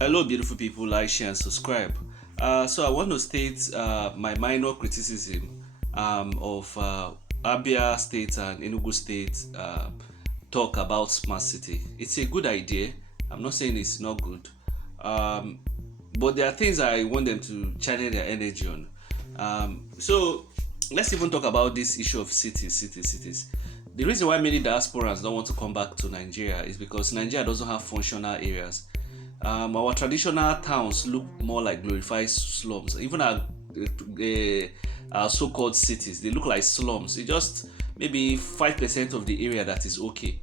Hello, beautiful people. Like, share, and subscribe. So I want to state my minor criticism of Abia State and Enugu State talk about smart city. It's a good idea. I'm not saying it's not good, um, but there are things I want them to channel their energy on. So let's even talk about this issue of cities. The reason why many diasporans don't want to come back to Nigeria is because Nigeria doesn't have functional areas. Our traditional towns look more like glorified slums. Even our so-called cities, they look like slums. It's just maybe 5% of the area that is okay.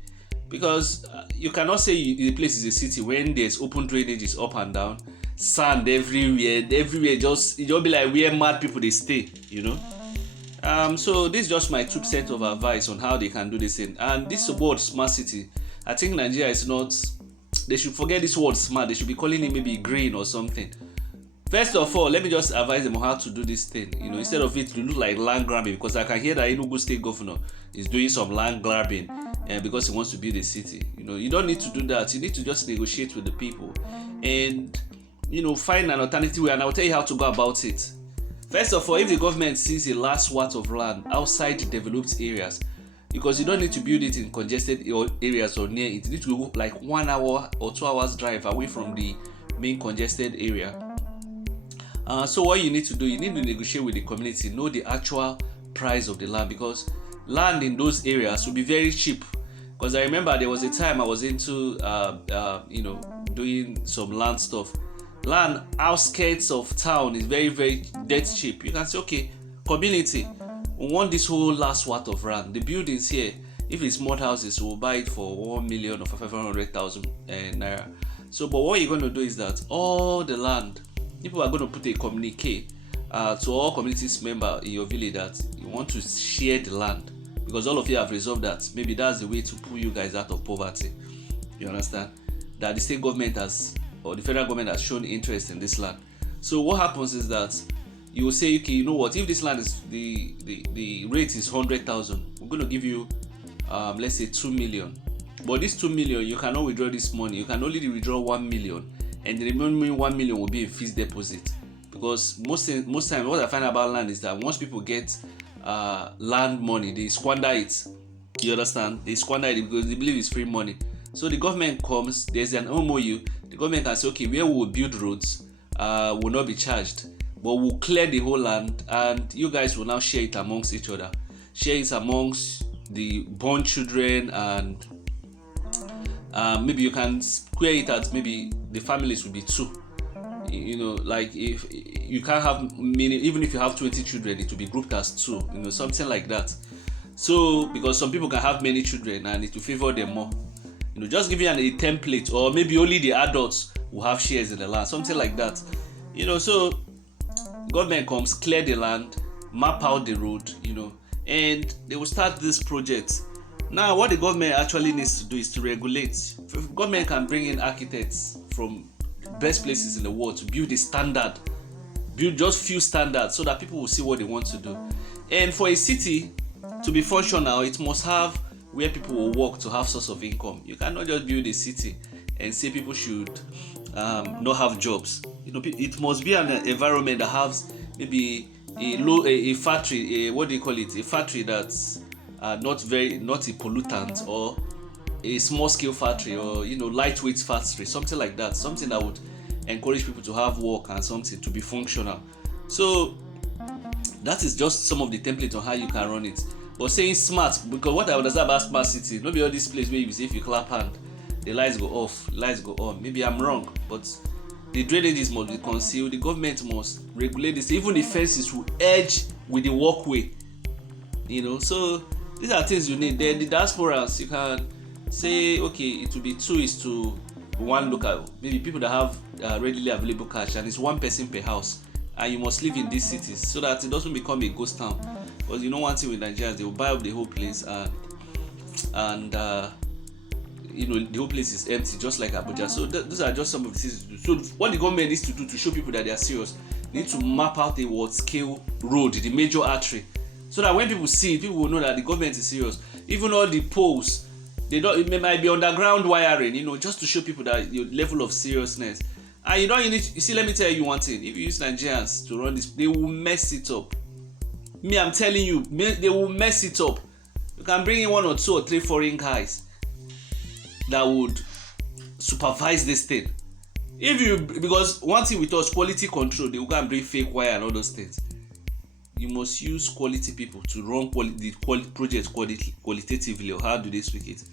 Because you cannot say the place is a city when there's open drainages up and down, sand everywhere. Just it just be like where mad people they stay. So this is just my 2% of advice on how they can do this thing. And this word smart city, I think Nigeria is not. They should forget this word smart. They should be calling it maybe green or something. First of all, let me just advise them on how to do this thing. Instead of it to look like land grabbing, because I can hear that Enugu State Governor is doing some land grabbing, because he wants to build a city. You don't need to do that. You need to just negotiate with the people, and find an alternative way. And I'll tell you how to go about it. First of all, if the government sees a large swath of land outside developed areas, because you don't need to build it in congested areas or near it. You need to go like 1 hour or 2 hours drive away from the main congested area. So what you need to do, you need to negotiate with the community, know the actual price of the land, because land in those areas will be very cheap. Because I remember there was a time I was into doing some land stuff. Land outskirts of town is very, very dead cheap. You can say, okay, community, we want this whole last worth of land. The buildings here, if it's small houses, we'll buy it for 1 million or for 500,000 naira. So, but what you're going to do is that all the land, people are going to put a communique to all communities member in your village that you want to share the land, because all of you have resolved that maybe that's the way to pull you guys out of poverty. You understand? That the state government has, or the federal government has shown interest in this land. So what happens is that you will say, okay, you know what, if this land is the rate is 100,000, we're going to give you let's say 2 million, but this 2 million you cannot withdraw this money. You can only withdraw 1 million, and the remaining 1 million will be a fixed deposit. Because most times what I find about land is that once people get land money, they squander it. You understand? They squander it because they believe it's free money. So the government comes, there's an MOU, the government can say, okay, where we will build roads will not be charged, but we'll clear the whole land, and you guys will now share it amongst each other. Share it amongst the born children, and maybe you can square it at maybe the families will be 2. Like if you can't have many, even if you have 20 children, it will be grouped as 2. Something like that. So because some people can have many children and it will favor them more. Just give you a template, or maybe only the adults will have shares in the land, something like that. So government comes, clear the land, map out the road, and they will start this project. Now what the government actually needs to do is to regulate. Government can bring in architects from best places in the world to build a standard, build just few standards so that people will see what they want to do. And for a city to be functional, it must have where people will work to have source of income. You cannot just build a city and say people should not have jobs. It must be an environment that has maybe a factory, a factory that's not a pollutant, or a small scale factory, or lightweight factory, something like that, something that would encourage people to have work and something to be functional. So that is just some of the templates on how you can run it. But saying smart, because what I understand about smart city, maybe all this place where you say if you clap hand, the lights go off, lights go on. Maybe I'm wrong, but the drainages must be concealed. The government must regulate this. Even the fences will edge with the walkway. So these are things you need. Then the diasporans, you can say, okay, it will be 2:1 local. Maybe people that have readily available cash, and it's 1 person per house, and you must live in these cities so that it doesn't become a ghost town. Because one thing with Nigerians, they will buy up the whole place, and the whole place is empty, just like Abuja. So those are just some of the things to do. So what the government needs to do to show people that they are serious, they need to map out a world scale road, the major artery, so that when people see it, people will know that the government is serious. Even all the poles, it might be underground wiring, just to show people that your level of seriousness. And you see, let me tell you one thing. If you use Nigerians to run this, they will mess it up. Me, I'm telling you, they will mess it up. You can bring in 1 or 2 or 3 foreign guys that would supervise this thing. Because one thing with us, quality control, they will go and bring fake wire and all those things. You must use quality people to run the project qualitatively, or how do they speak it?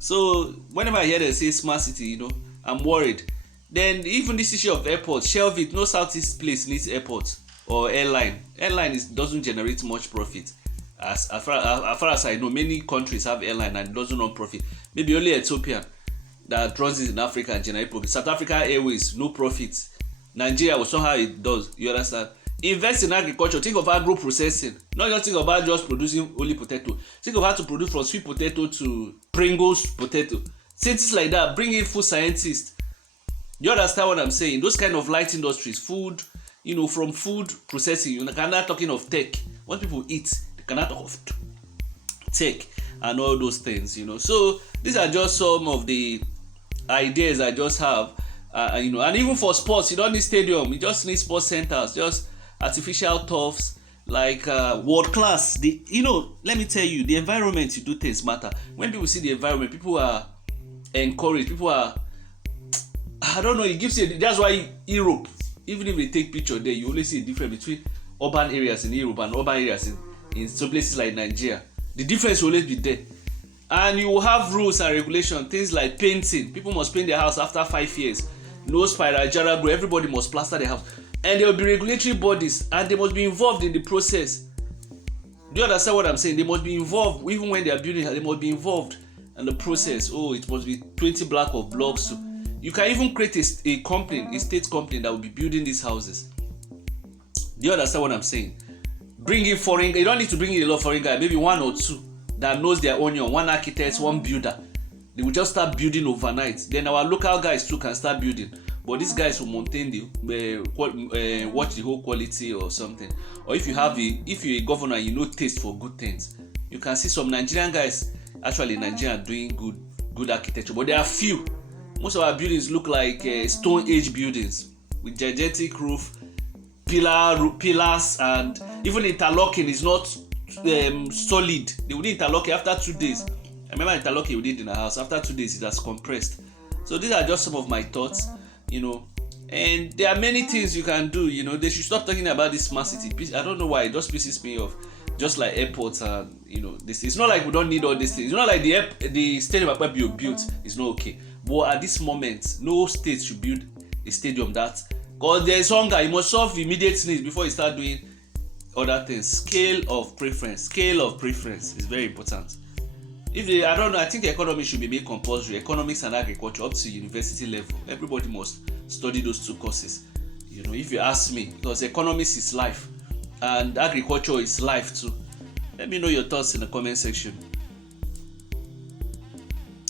So whenever I hear them say smart city, I'm worried. Then even this issue of airport, shelve it. No Southeast place needs airport or airline. Airline doesn't generate much profit. As far as I know, many countries have airline and it doesn't run profit. Maybe only Ethiopia that runs it in Africa and generate profit. South Africa Airways, no profit. Nigeria, well, somehow it does. You understand? Invest in agriculture. Think of agro processing. Not just think about just producing only potato. Think of how to produce from sweet potato to Pringles potato. Things like that. Bring in food scientists. You understand what I'm saying? Those kind of light industries, food, from food processing. You cannot talking of tech. When people eat, they cannot talk of tech and all those things. So these are just some of the ideas I just have. And even for sports, you don't need stadium. You just need sports centers, just artificial turfs, like world class. Let me tell you, the environment you do things matter. When people see the environment, people are encouraged. People are, I don't know, it gives you. That's why Europe, even if they take picture there, you only see a difference between urban areas in Europe and urban areas in some places like Nigeria. The difference will always be there. And you will have rules and regulations, things like painting. People must paint their house after 5 years. No spiral, jarabro, everybody must plaster their house. And there will be regulatory bodies, and they must be involved in the process. Do you understand what I'm saying? They must be involved, even when they are building, they must be involved in the process. Oh, it must be 20 block of blocks. You can even create a state company that will be building these houses. Do you understand what I'm saying? Bring in foreign, you don't need to bring in a lot of foreign guys, maybe 1 or 2 that knows their onion, 1 architect, 1 builder. They will just start building overnight. Then our local guys too can start building. But these guys will maintain watch the whole quality or something. Or if you're a governor and taste for good things, you can see some Nigerian guys actually in Nigeria doing good architecture. But there are few. Most of our buildings look like Stone Age buildings with gigantic roof, pillars, and even interlocking is not solid. They would interlock it after 2 days. I remember interlocking we did in the house. After 2 days, it has compressed. So these are just some of my thoughts, and there are many things you can do. They should stop talking about this smart city. I don't know why, it just pisses me off. Just like airports and this. It's not like we don't need all these things. It's not like the stadium at be built is not okay. But at this moment, no state should build a stadium because there is hunger. You must solve immediate needs before you start doing other things. Scale of preference is very important. I don't know, I think the economy should be made compulsory. Economics and agriculture up to university level. Everybody must study those 2 courses. If you ask me, because economics is life and agriculture is life too. Let me know your thoughts in the comment section.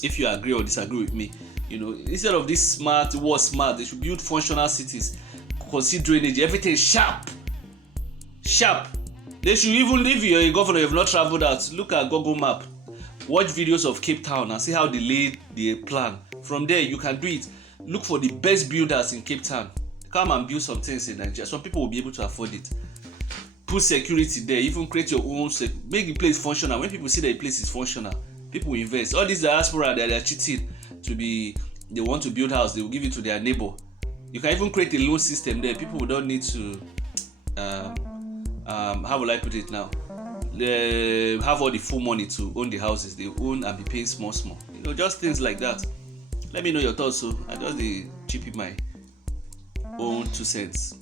If you agree or disagree with me, instead of this smart, they should build functional cities, consider drainage, everything sharp. They should, even if you're a governor, you have not traveled out, look at Google Map, watch videos of Cape Town and see how they laid the plan. From there, you can do it. Look for the best builders in Cape Town. Come and build some things in Nigeria. Some people will be able to afford it. Put security there, even create your own, make the place functional. When people see that the place is functional, people will invest. All these diaspora that they are cheating they want to build house, they will give it to their neighbor. You can even create a loan system there. People don't need to how will I put it now? They have all the full money to own the houses. They own and be paying small. Just things like that. Let me know your thoughts. So I just chip in my own 2 cents.